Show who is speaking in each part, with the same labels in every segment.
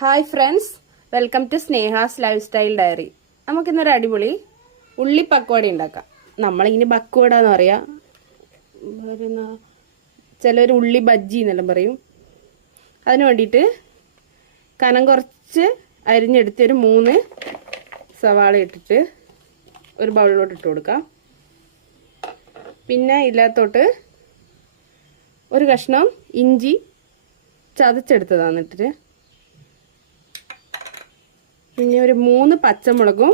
Speaker 1: Hi friends welcome to Sneha's lifestyle diary നമുക്കിന്നൊരു അടിപൊളി ഉള്ളി പക്കോട ഉണ്ടാക്കാം. നമ്മളിങ്ങനെ പക്കോട എന്ന് പറയാം വരുന്ന ചിലർ ഉള്ളി ബജ്ജി എന്നെല്ലാം പറയും. അതിന് വേണ്ടിയിട്ട് കനം കുറച്ച് അരിഞ്ഞെടുത്ത് ഒരു മൂന്ന് സവാള ഇട്ടിട്ട് ഒരു ബൗളിലോട്ട് ഇട്ട് കൊടുക്കാം. പിന്നെ ഇല്ലാത്തോട്ട് ഒരു കഷ്ണം ഇഞ്ചി ചതച്ചെടുത്തതാണ് ഇട്ടിട്ട് പിന്നെ ഒരു മൂന്ന് പച്ചമുളകും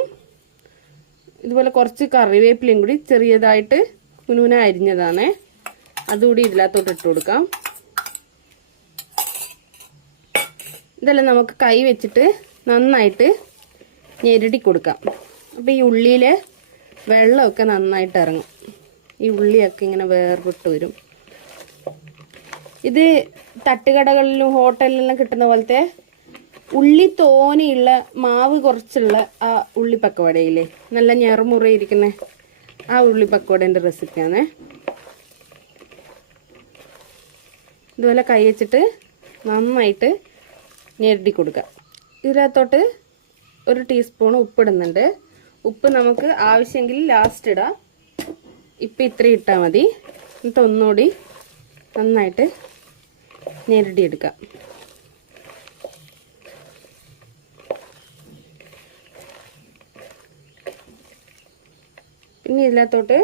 Speaker 1: ഇതുപോലെ കുറച്ച് കറിവേപ്പിലയും കൂടി ചെറിയതായിട്ട് മുനുമുന അരിഞ്ഞതാണ്. അതുകൂടി ഇതിനകത്തോട്ട് ഇട്ട് കൊടുക്കാം. ഇതെല്ലാം നമുക്ക് കൈ വെച്ചിട്ട് നന്നായിട്ട് ഞെരടി കൊടുക്കാം. അപ്പോൾ ഈ ഉള്ളിയിൽ വെള്ളമൊക്കെ നന്നായിട്ട് ഇറങ്ങും. ഈ ഉള്ളിയൊക്കെ ഇങ്ങനെ വേർപെട്ട് വരും. ഇത് തട്ടുകടകളിലും ഹോട്ടലിലെല്ലാം കിട്ടുന്ന പോലത്തെ ഉള്ളി തോനെയുള്ള മാവ് കുറച്ചുള്ള ആ ഉള്ളി പക്കവടയില്ലേ നല്ല ഞെറുമുറയിരിക്കുന്ന ആ ഉള്ളി പക്കവടേന്റെ റെസിപ്പിയാണ്. ഇതുപോലെ കൈ വെച്ചിട്ട് നന്നായിട്ട് ഞെരടി കൊടുക്കുക. ഇതിനകത്തോട്ട് ഒരു ടീസ്പൂൺ ഉപ്പിടുന്നുണ്ട്. ഉപ്പ് നമുക്ക് ആവശ്യമെങ്കിൽ ലാസ്റ്റ് ഇടാം. ഇപ്പം ഇത്രയും ഇട്ടാൽ മതി. എന്നിട്ട് ഒന്നുകൂടി നന്നായിട്ട് ഞെരടി എടുക്കാം ഇനി ഇതിനകത്തോട്ട്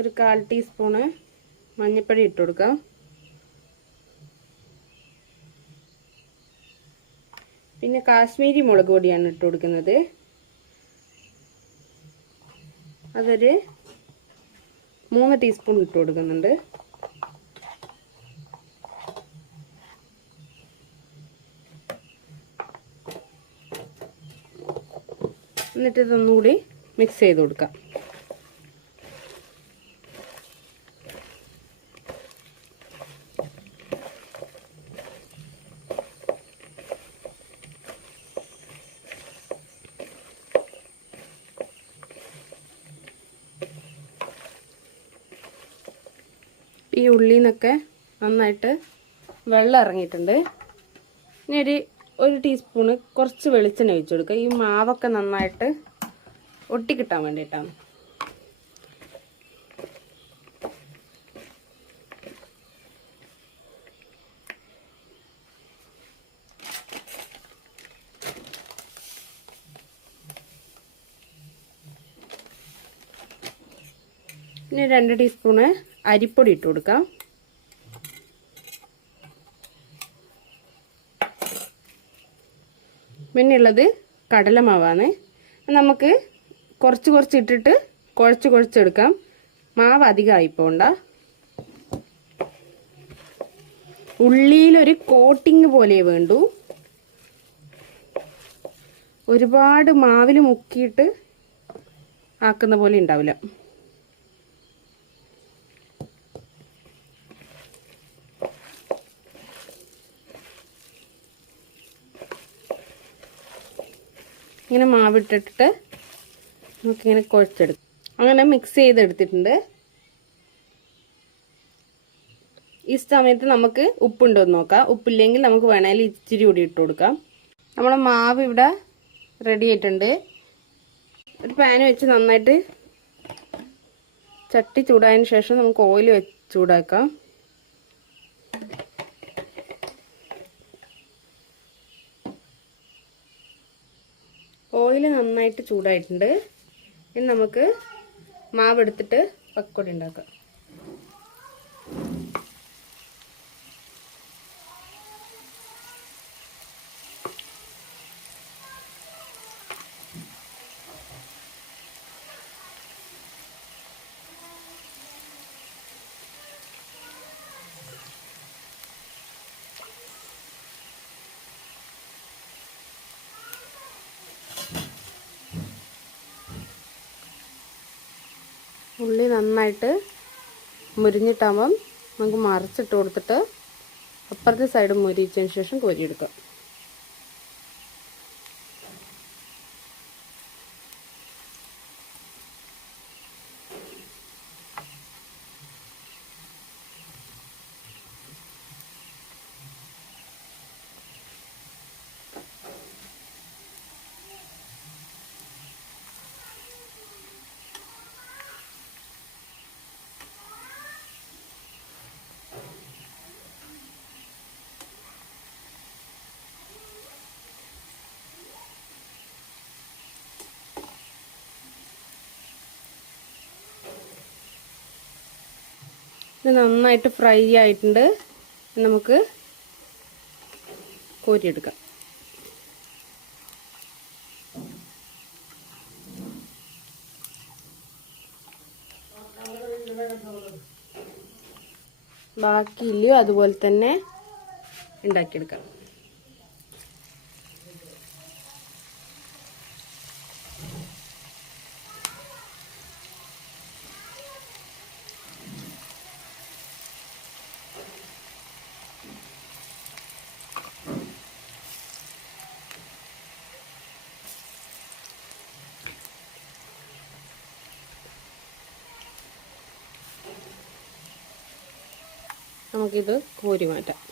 Speaker 1: ഒരു കാൽ ടീസ്പൂണ് മഞ്ഞൾപ്പൊടി ഇട്ട് കൊടുക്കാം. പിന്നെ കാശ്മീരി മുളക് പൊടിയാണ് ഇട്ട് കൊടുക്കുന്നത്. അതൊരു മൂന്ന് ടീസ്പൂൺ ഇട്ട് കൊടുക്കുന്നുണ്ട്. എന്നിട്ട് ഇതൊന്നുകൂടി മിക്സ് ചെയ്ത് കൊടുക്കാം. ഈ ഉള്ളിന്നൊക്കെ നന്നായിട്ട് വെള്ളം ഇറങ്ങിയിട്ടുണ്ട്. ഇനി ഒരു ഒരു ടീസ്പൂണ് കുറച്ച് വെളിച്ചെണ്ണ ഒഴിച്ചു കൊടുക്കുക. ഈ മാവൊക്കെ നന്നായിട്ട് ഒട്ടിക്കിട്ടാൻ വേണ്ടിയിട്ടാണ് പിന്നെ രണ്ട് ടീസ്പൂണ് അരിപ്പൊടി ഇട്ട് കൊടുക്കാം. പിന്നെ ഉള്ളത് കടലമാവാണ്. നമുക്ക് കുറച്ച് കുറച്ച് ഇട്ടിട്ട് കുഴച്ച് കുഴച്ചെടുക്കാം. മാവ് അധികമായി പോണ്ട ഉള്ളിയിലൊരു കോട്ടിങ് പോലെ വേണ്ടു. ഒരുപാട് മാവിൽ മുക്കിയിട്ട് ആക്കുന്ന പോലെ ഉണ്ടാവില്ല. ഇങ്ങനെ മാവിട്ടിട്ടിട്ട് നമുക്കിങ്ങനെ കുഴച്ചെടുക്കും. അങ്ങനെ മിക്സ് ചെയ്തെടുത്തിട്ടുണ്ട്. ഈ സമയത്ത് നമുക്ക് ഉപ്പുണ്ടോ എന്ന് നോക്കാം. ഉപ്പില്ലെങ്കിൽ നമുക്ക് വേണമെങ്കിൽ ഇച്ചിരി കൂടി ഇട്ട് കൊടുക്കാം. നമ്മളെ മാവ് ഇവിടെ റെഡി ആയിട്ടുണ്ട്. ഒരു പാൻ വെച്ച് നന്നായിട്ട് ചട്ടി ചൂടായതിന് ശേഷം നമുക്ക് ഓയിൽ വെച്ച് ചൂടാക്കാം. ഓയിൽ നന്നായിട്ട് ചൂടായിട്ടുണ്ട്. ഇനി നമുക്ക് മാവെടുത്തിട്ട് പക്കോടി ഉണ്ടാക്കാം. ഉള്ളി നന്നായിട്ട് മുരിഞ്ഞിട്ടാകുമ്പം നമുക്ക് മറിച്ചിട്ട് കൊടുത്തിട്ട് അപ്പുറത്തെ സൈഡ് മുരിച്ചതിന് ശേഷം കോരിയെടുക്കാം. ഇത് നന്നായിട്ട് ഫ്രൈ ആയിട്ടുണ്ട്. നമുക്ക് കോരിയെടുക്കാം. ബാക്കിയില്ലയോ അതുപോലെ തന്നെ ഉണ്ടാക്കിയെടുക്കാം. നമുക്കിത് കോരി മാറ്റാം.